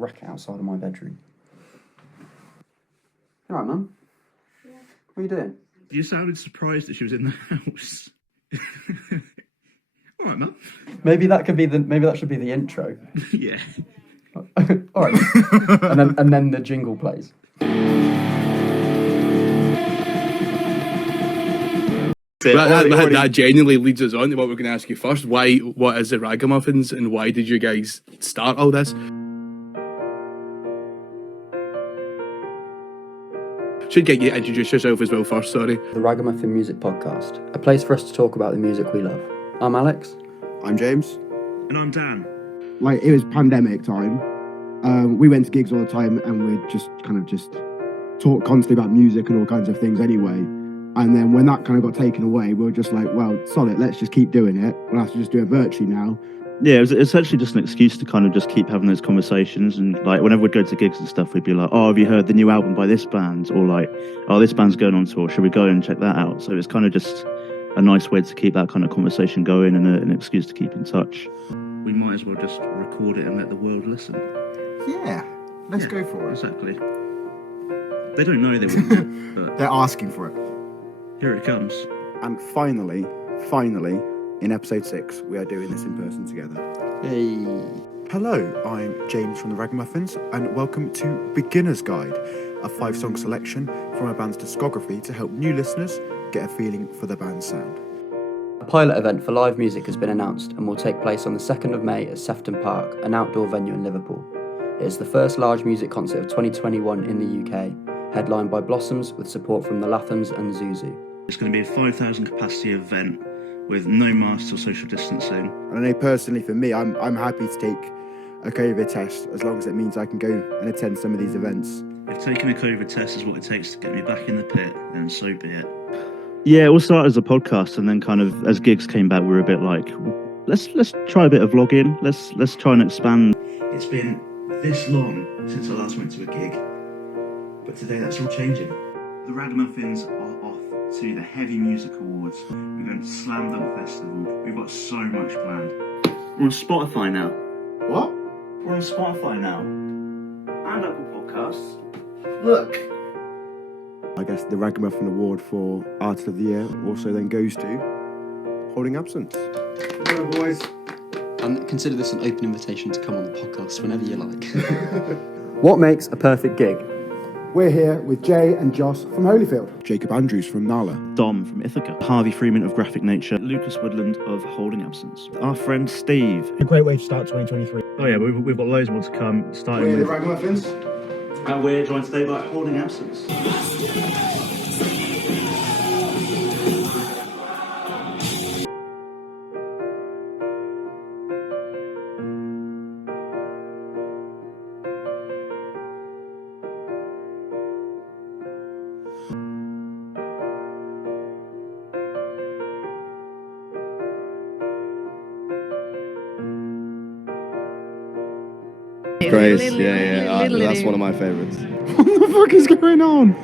wreck it outside of my bedroom. You alright, Mum? Yeah. What are you doing? You sounded surprised that she was in the house. Alright, Mum. Maybe that should be the intro. Yeah. Alright. and then the jingle plays. That genuinely leads us on to what we're going to ask you first. What is the Ragamuffins, and why did you guys start all this? Should get you to introduce yourself as well first, sorry. The Ragamuffin Music Podcast, a place for us to talk about the music we love. I'm Alex. I'm James. And I'm Dan. Like, it was pandemic time. We went to gigs all the time, and we just talk constantly about music and all kinds of things anyway. And then when that kind of got taken away, we were just like, well, solid, let's just keep doing it. We'll have to just do it virtually now. Yeah, it was essentially just an excuse to kind of just keep having those conversations. And like, whenever we'd go to gigs and stuff, we'd be like, oh, have you heard the new album by this band? Or like, oh, this band's going on tour, should we go and check that out? So it's kind of just a nice way to keep that kind of conversation going, and an excuse to keep in touch. We might as well just record it and let the world listen. Yeah, let's go for it. Exactly. They don't know they wouldn't, but They're asking for it. here it comes. And finally, in episode 6, we are doing this in person together. Hey. Hello, I'm James from the Ragamuffins, and welcome to Beginner's Guide, a 5-song selection from a band's discography to help new listeners get a feeling for the band's sound. A pilot event for live music has been announced and will take place on the 2nd of May at Sefton Park, an outdoor venue in Liverpool. It is the first large music concert of 2021 in the UK, headlined by Blossoms with support from the Lathams and Zuzu. It's going to be a 5,000 capacity event with no masks or social distancing. And I know personally for me, I'm happy to take a COVID test as long as it means I can go and attend some of these events. If taking a COVID test is what it takes to get me back in the pit, then so be it. Yeah, it all started as a podcast, and then kind of as gigs came back, we were a bit like, let's try a bit of vlogging. Let's try and expand. It's been this long since I last went to a gig, but today that's all changing. The Ragamuffins are off to the Heavy Music Awards. We're going to Slam Dunk Festival. We've got so much planned. We're on Spotify now. What? We're on Spotify now. And Apple Podcasts. Look. I guess the Ragamuffin Award for Artist of the Year also then goes to Holding Absence. Hello, boys. And consider this an open invitation to come on the podcast whenever you like. What makes a perfect gig? We're here with Jay and Joss from Holyfield, Jacob Andrews from Nala, Dom from Ithaca, Harvey Freeman of Graphic Nature, Lucas Woodland of Holding Absence, our friend Steve. A great way to start 2023. Oh yeah, we've got loads more to come, starting We're the with... Ragamuffins. And we're joined today by Holding Absence. Grace, yeah, that's one of my favourites. What the fuck is going on?